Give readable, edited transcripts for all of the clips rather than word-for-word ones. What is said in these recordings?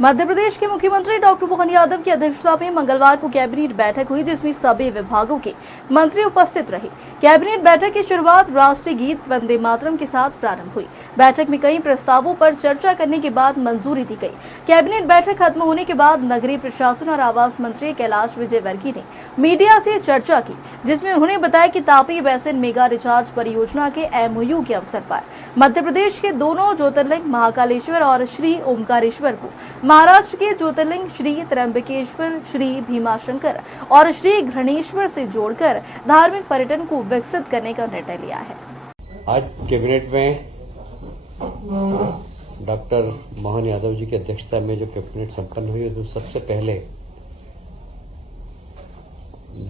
मध्य प्रदेश के मुख्यमंत्री डॉक्टर मोहन यादव की अध्यक्षता में मंगलवार को कैबिनेट बैठक हुई, जिसमें सभी विभागों के मंत्री उपस्थित रहे। कैबिनेट बैठक की शुरुआत राष्ट्रीय गीत वंदे मातरम के साथ प्रारंभ हुई। बैठक में कई प्रस्तावों पर चर्चा करने के बाद मंजूरी दी गई। कैबिनेट बैठक खत्म होने के बाद नगरीय प्रशासन और आवास मंत्री कैलाश विजयवर्गीय ने मीडिया से चर्चा की, जिसमें उन्होंने बताया कि तापी बेसिन मेगा रिचार्ज परियोजना के MOU के अवसर पर मध्य प्रदेश के दोनों ज्योतिर्लिंग महाकालेश्वर और श्री ओमकारेश्वर को महाराष्ट्र के ज्योतिर्लिंग श्री त्र्यंबकेश्वर, श्री भीमाशंकर और श्री घृणेश्वर से जोड़कर धार्मिक पर्यटन को विकसित करने का निर्णय लिया है। आज कैबिनेट में डॉक्टर मोहन यादव जी की अध्यक्षता में जो कैबिनेट संपन्न हुई, तो सबसे पहले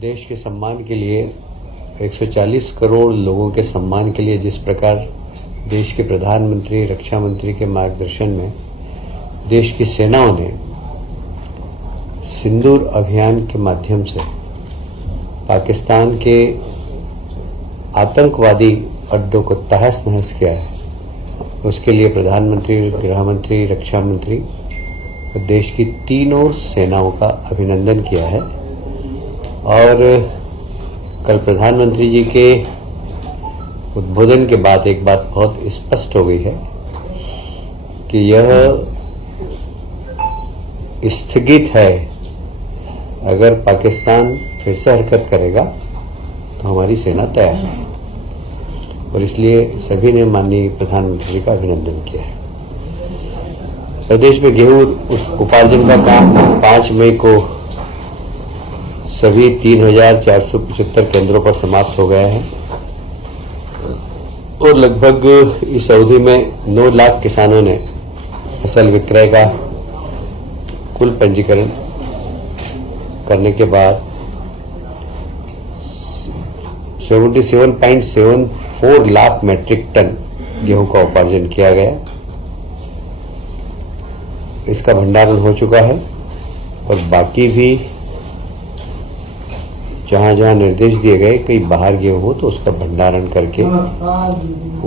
देश के सम्मान के लिए 140 करोड़ लोगों के सम्मान के लिए जिस प्रकार देश के प्रधानमंत्री, रक्षा मंत्री के मार्गदर्शन में देश की सेनाओं ने सिंदूर अभियान के माध्यम से पाकिस्तान के आतंकवादी अड्डों को तहस नहस किया है, उसके लिए प्रधानमंत्री, गृह मंत्री, रक्षा मंत्री और देश की तीनों सेनाओं का अभिनंदन किया है। और कल प्रधानमंत्री जी के उद्बोधन के बाद एक बात बहुत स्पष्ट हो गई है कि यह स्थगित है। अगर पाकिस्तान फिर से हरकत करेगा तो हमारी सेना तैयार है, और इसलिए सभी ने माननीय प्रधानमंत्री जी का अभिनंदन किया है। प्रदेश में गेहूं उपार्जन का काम 5 मई को सभी 3,475 केंद्रों पर समाप्त हो गया है, और लगभग इस अवधि में 9 लाख किसानों ने फसल विक्रय का कुल पंजीकरण करने के बाद 77.74 लाख मेट्रिक टन गेहूं का उपार्जन किया गया। इसका भंडारण हो चुका है, और बाकी भी जहां जहां निर्देश दिए गए कहीं बाहर गेहूं हो तो उसका भंडारण करके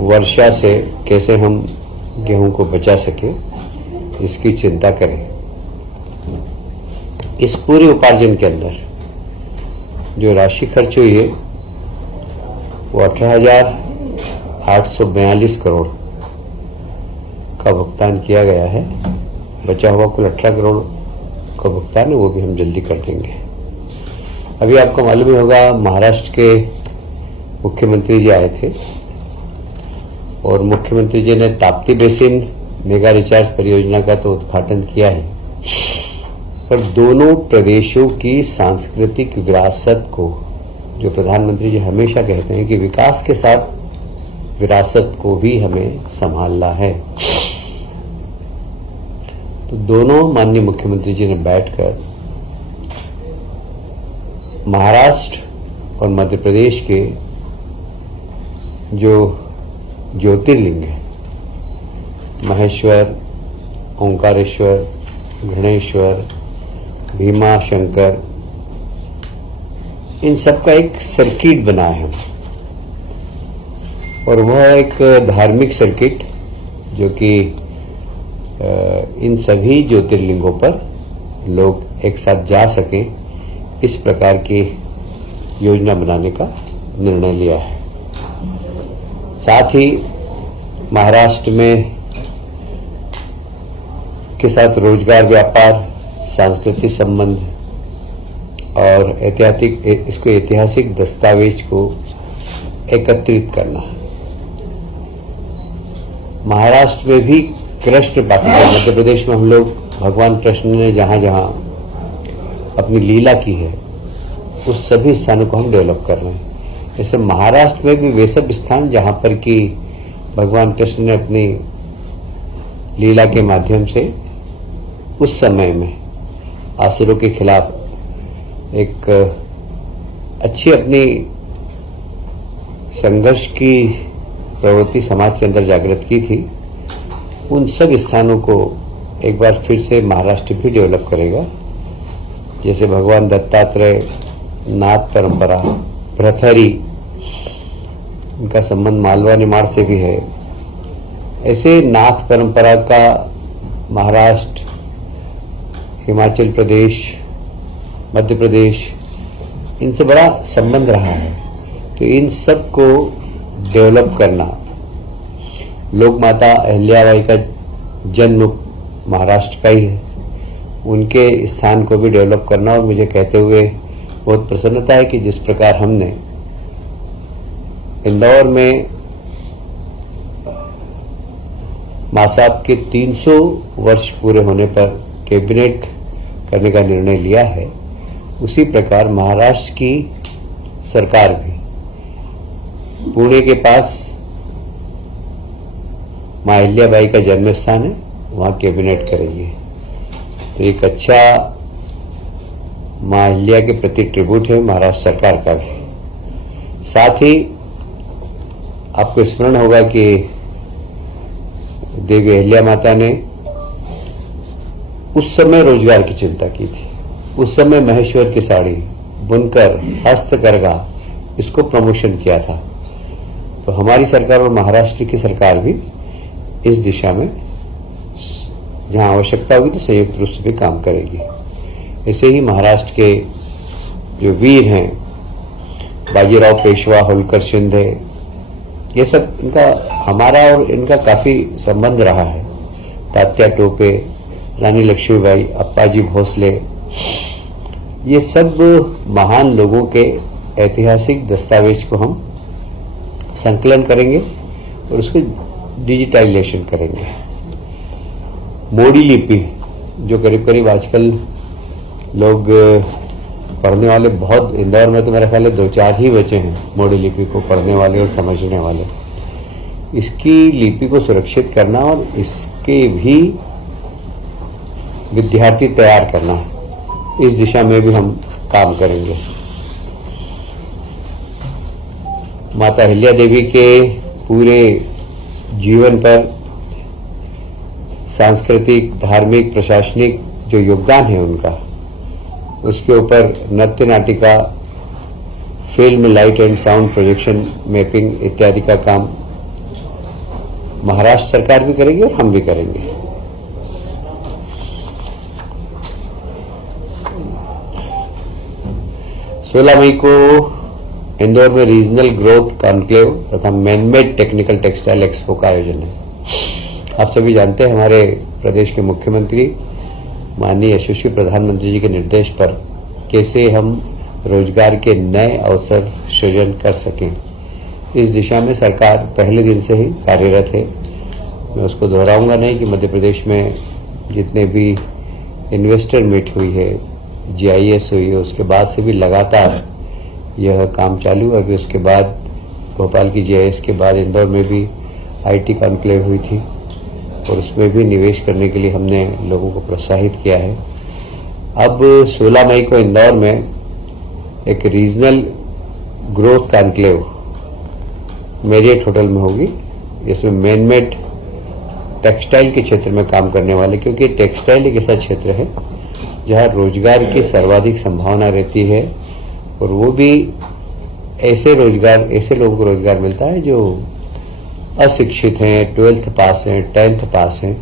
वर्षा से कैसे हम गेहूं को बचा सके, इसकी चिंता करें। इस पूरे उपार्जन के अंदर जो राशि खर्च हुई है वो 18,842 करोड़ का भुगतान किया गया है। बचा हुआ कुल 18 करोड़ का भुगतान है, वो भी हम जल्दी कर देंगे। अभी आपको मालूम ही होगा, महाराष्ट्र के मुख्यमंत्री जी आए थे और मुख्यमंत्री जी ने ताप्ती बेसिन मेगा रिचार्ज परियोजना का तो उद्घाटन किया है, पर दोनों प्रदेशों की सांस्कृतिक विरासत को, जो प्रधानमंत्री जी हमेशा कहते हैं कि विकास के साथ विरासत को भी हमें संभालना है, तो दोनों माननीय मुख्यमंत्री जी ने बैठकर महाराष्ट्र और मध्य प्रदेश के जो ज्योतिर्लिंग है, महेश्वर, ओंकारेश्वर, घृणेश्वर, भीमाशंकर, इन सब का एक सर्किट बना है, और वह एक धार्मिक सर्किट जो कि इन सभी ज्योतिर्लिंगों पर लोग एक साथ जा सके, इस प्रकार की योजना बनाने का निर्णय लिया है। साथ ही महाराष्ट्र में के साथ रोजगार, व्यापार, सांस्कृतिक संबंध और इसको ऐतिहासिक दस्तावेज को एकत्रित करना। महाराष्ट्र में भी कृष्ण पाठशाला, मध्य प्रदेश में हम लोग भगवान कृष्ण ने जहां जहां अपनी लीला की है उस सभी स्थानों को हम डेवलप कर रहे हैं। जैसे महाराष्ट्र में भी वे सब स्थान जहां पर कि भगवान कृष्ण ने अपनी लीला के माध्यम से उस समय में आसुरों के खिलाफ एक अच्छी अपनी संघर्ष की प्रवृत्ति समाज के अंदर जागृत की थी, उन सब स्थानों को एक बार फिर से महाराष्ट्र भी डेवलप करेगा। जैसे भगवान दत्तात्रेय, नाथ परंपरा, भ्रतहरि, इनका संबंध मालवा निमाड़ से भी है, ऐसे नाथ परंपरा का महाराष्ट्र हिमाचल प्रदेश, मध्य प्रदेश, इनसे बड़ा संबंध रहा है। तो इन सब को डेवलप करना, लोक माता अहिल्याबाई का जन्म महाराष्ट्र का ही है, उनके स्थान को भी डेवलप करना। और मुझे कहते हुए बहुत प्रसन्नता है कि जिस प्रकार हमने इंदौर में मां साहब के 300 वर्ष पूरे होने पर कैबिनेट करने का निर्णय लिया है, उसी प्रकार महाराष्ट्र की सरकार भी पुणे के पास मां अहिल्याबाई का जन्म स्थान है, वहां कैबिनेट करेगी। तो एक अच्छा मां अहिल्या के प्रति ट्रिब्यूट है महाराष्ट्र सरकार का भी। साथ ही आपको स्मरण होगा कि देवी अहिल्या माता ने उस समय रोजगार की चिंता की थी। उस समय महेश्वर की साड़ी, बुनकर, हस्तकरघा, इसको प्रमोशन किया था। तो हमारी सरकार और महाराष्ट्र की सरकार भी इस दिशा में जहां आवश्यकता होगी तो संयुक्त रूप से भी काम करेगी। ऐसे ही महाराष्ट्र के जो वीर हैं, बाजीराव पेशवा, होलकर शिंदे, ये सब इनका हमारा और इनका काफी संबंध रहा है। तात्या टोपे, रानी लक्ष्मीबाई, अप्पाजी भोसले, ये सब महान लोगों के ऐतिहासिक दस्तावेज को हम संकलन करेंगे और उसको डिजिटाइजेशन करेंगे। मोडी लिपि जो करीब करीब आजकल लोग पढ़ने वाले बहुत, इंदौर में तो मेरा ख्याल है 2-4 ही बचे हैं मोडी लिपि को पढ़ने वाले और समझने वाले। इसकी लिपि को सुरक्षित करना और इसके भी विद्यार्थी तैयार करना, इस दिशा में भी हम काम करेंगे। माता अहिल्या देवी के पूरे जीवन पर सांस्कृतिक, धार्मिक, प्रशासनिक जो योगदान है उनका, उसके ऊपर नृत्य नाटिका, film, light and sound projection, mapping इत्यादि का काम महाराष्ट्र सरकार भी करेगी और हम भी करेंगे। सोलह मई को इंदौर में रीजनल ग्रोथ कॉन्क्लेव तथा मैनमेड टेक्निकल टेक्सटाइल एक्सपो का आयोजन है। आप सभी जानते हैं हमारे प्रदेश के मुख्यमंत्री माननीय यशस्वी प्रधानमंत्री जी के निर्देश पर कैसे हम रोजगार के नए अवसर सृजन कर सकें, इस दिशा में सरकार पहले दिन से ही कार्यरत है। मैं उसको दोहराऊंगा नहीं कि मध्य प्रदेश में जितने भी इन्वेस्टर मीट हुई है, GIS हुई है, उसके बाद से भी लगातार यह काम चालू है। अभी उसके बाद भोपाल की GIS के बाद इंदौर में भी IT कॉन्क्लेव हुई थी और उसमें भी निवेश करने के लिए हमने लोगों को प्रोत्साहित किया है। अब 16 मई को इंदौर में एक regional growth conclave Marriott hotel में होगी। इसमें मैनमेड टेक्सटाइल के क्षेत्र में काम करने वाले, क्योंकि टेक्सटाइल एक ऐसा क्षेत्र है जहां रोजगार की सर्वाधिक संभावना रहती है और वो भी ऐसे लोगों को रोजगार मिलता है जो अशिक्षित हैं, 12th पास हैं, 10th पास हैं।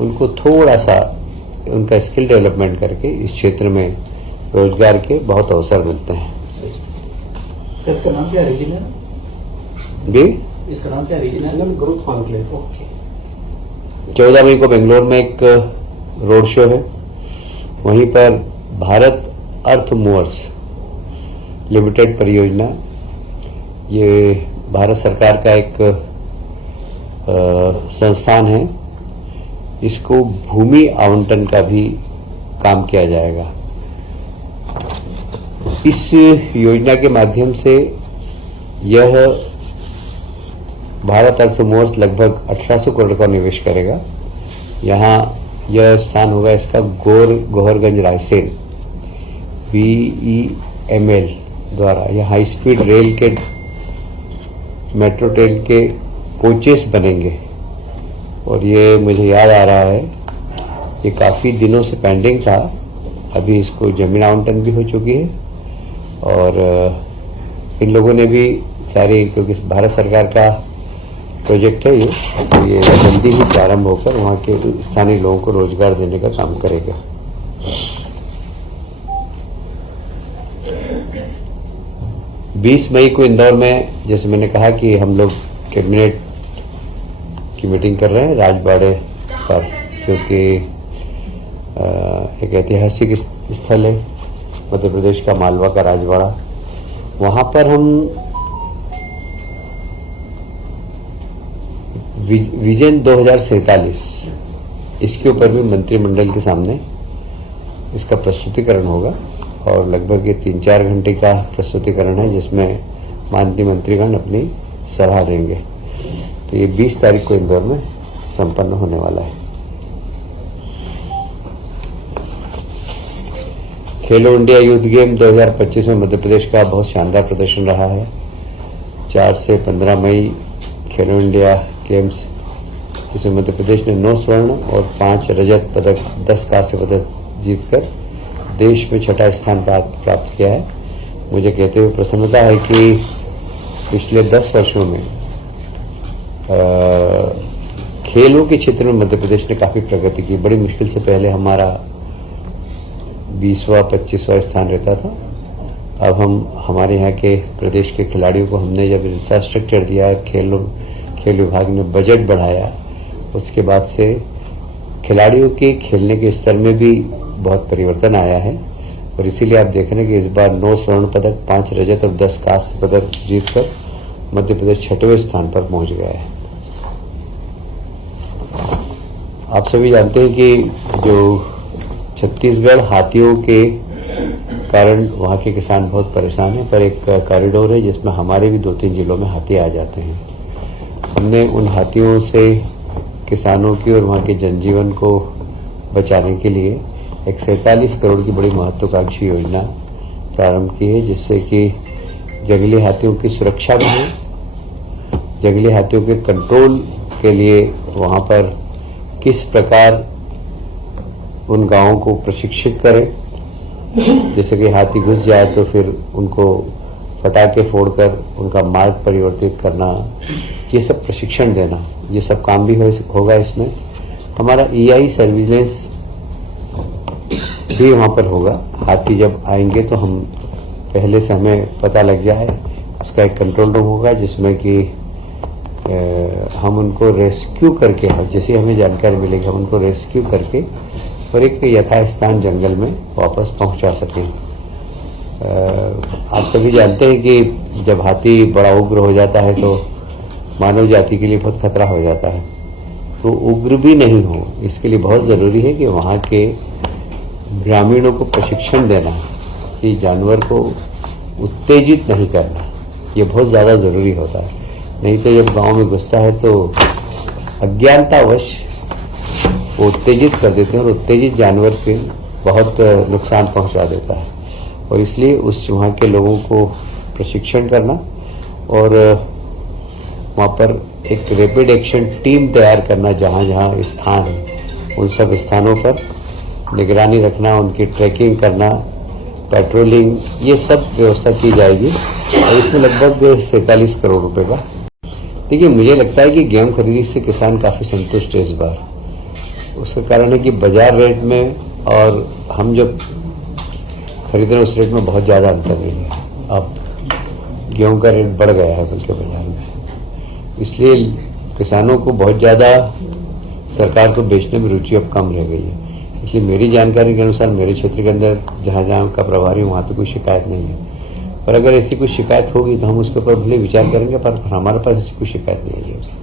उनको थोड़ा सा उनका स्किल डेवलपमेंट करके इस क्षेत्र में रोजगार के बहुत अवसर मिलते हैं। इसका नाम क्या रीजनल? इसका नाम क्या रीजनल ग्रोथ कॉन्क्लेव? ओके। 14 मई को बेंगलोर में एक रोड शो है, वहीं पर भारत अर्थ मूवर्स लिमिटेड परियोजना, ये भारत सरकार का एक संस्थान है, इसको भूमि आवंटन का भी काम किया जाएगा। इस योजना के माध्यम से यह भारत अर्थ मूवर्स लगभग 1800 करोड़ का निवेश करेगा। यहाँ यह स्थान होगा इसका गोहरगंज रायसेन BEML द्वारा। यह हाई स्पीड रेल के, मेट्रो ट्रेन के कोचेस बनेंगे और ये मुझे याद आ रहा है, ये काफ़ी दिनों से पेंडिंग था। अभी इसको जमीन आवंटन भी हो चुकी है और इन लोगों ने भी सारी, क्योंकि भारत सरकार का प्रोजेक्ट है ये, तो ये जल्दी ही प्रारंभ होकर वहाँ के स्थानीय लोगों को रोजगार देने का काम करेगा। बीस मई को इंदौर में, जैसे मैंने कहा कि हम लोग कैबिनेट की मीटिंग कर रहे हैं राजबाड़े पर, क्योंकि एक ऐतिहासिक स्थल है मध्य प्रदेश का मालवा का राजवाड़ा। वहां पर हम विजन 2047 इसके ऊपर भी मंत्रिमंडल के सामने इसका प्रस्तुतिकरण होगा और लगभग ये 3-4 घंटे का प्रस्तुतिकरण है, जिसमें माननीय मंत्रीगण अपनी सलाह देंगे। तो ये 20 तारीख को इंदौर में संपन्न होने वाला है। खेलो इंडिया यूथ गेम 2025 में मध्य प्रदेश का बहुत शानदार प्रदर्शन रहा है। 4 से 15 मई खेलो इंडिया गेम्स, जिसमें मध्य प्रदेश ने 9 स्वर्ण और 5 रजत पदक, 10 कांस्य पदक जीतकर देश में 6ठा स्थान प्राप्त किया है। मुझे कहते हुए प्रसन्नता है कि पिछले 10 वर्षों में खेलों के क्षेत्र में मध्य प्रदेश ने काफी प्रगति की। बड़ी मुश्किल से पहले हमारा 20वां 25वां स्थान रहता था। अब हमारे यहाँ के प्रदेश के खिलाड़ियों को हमने जब इंफ्रास्ट्रक्चर दिया, खेल विभाग ने बजट बढ़ाया, उसके बाद से खिलाड़ियों के खेलने के स्तर में भी बहुत परिवर्तन आया है। और इसीलिए आप देख रहे हैं कि इस बार 9 स्वर्ण पदक, 5 रजत और 10 कांस्य पदक जीतकर मध्य प्रदेश 6वें स्थान पर पहुंच गया है। आप सभी जानते हैं कि जो छत्तीसगढ़ हाथियों के कारण वहां के किसान बहुत परेशान हैं, पर एक कॉरिडोर है जिसमें हमारे भी 2-3 जिलों में हाथी आ जाते हैं। हमने उन हाथियों से किसानों की और वहां के जनजीवन को बचाने के लिए एक 47 करोड़ की बड़ी महत्वाकांक्षी योजना प्रारंभ की है, जिससे कि जंगली हाथियों की सुरक्षा में हो, जंगली हाथियों के कंट्रोल के लिए वहां पर किस प्रकार उन गांवों को प्रशिक्षित करें, जैसे कि हाथी घुस जाए तो फिर उनको पटाखे फोड़कर उनका मार्ग परिवर्तित करना, ये सब प्रशिक्षण देना, ये सब काम भी होगा। इसमें हमारा EI सर्विलेंस भी वहां पर होगा। हाथी जब आएंगे तो हम पहले से हमें पता लग जाए, उसका एक कंट्रोल रूम होगा जिसमें कि हम उनको रेस्क्यू करके, जैसे हमें जानकारी मिलेगी हम उनको रेस्क्यू करके और एक यथास्थान जंगल में वापस पहुंचा सकें। आप सभी जानते हैं कि जब हाथी बड़ा उग्र हो जाता है तो मानव जाति के लिए बहुत खतरा हो जाता है। तो उग्र भी नहीं हो, इसके लिए बहुत जरूरी है कि वहां के ग्रामीणों को प्रशिक्षण देना कि जानवर को उत्तेजित नहीं करना, ये बहुत ज्यादा जरूरी होता है। नहीं तो जब गांव में घुसता है तो अज्ञानतावश वो उत्तेजित कर देते हैं और उत्तेजित जानवर पे बहुत नुकसान पहुंचा देता है। और इसलिए वहां के लोगों को प्रशिक्षण करना और वहां पर एक रैपिड एक्शन टीम तैयार करना, जहां जहां स्थान है उन सब स्थानों पर निगरानी रखना, उनकी ट्रैकिंग करना, पेट्रोलिंग, ये सब व्यवस्था की जाएगी। और इसमें लगभग 47 करोड़ रुपए का। देखिए, मुझे लगता है कि गेहूं खरीदी से किसान काफी संतुष्ट है इस बार। उसका कारण है कि बाजार रेट में और हम जब खरीद रहे उस रेट में बहुत ज्यादा अंतर नहीं है। अब गेहूं का रेट बढ़ गया है बल्कि बाजार में, इसलिए किसानों को बहुत ज्यादा सरकार को बेचने में रुचि अब कम रह गई है। इसलिए मेरी जानकारी के अनुसार मेरे क्षेत्र के अंदर जहां जहां का प्रभारी वहां तो कोई शिकायत नहीं है। पर अगर ऐसी कोई शिकायत होगी तो हम उसके ऊपर भले विचार करेंगे, पर हमारे पास ऐसी कोई शिकायत नहीं है।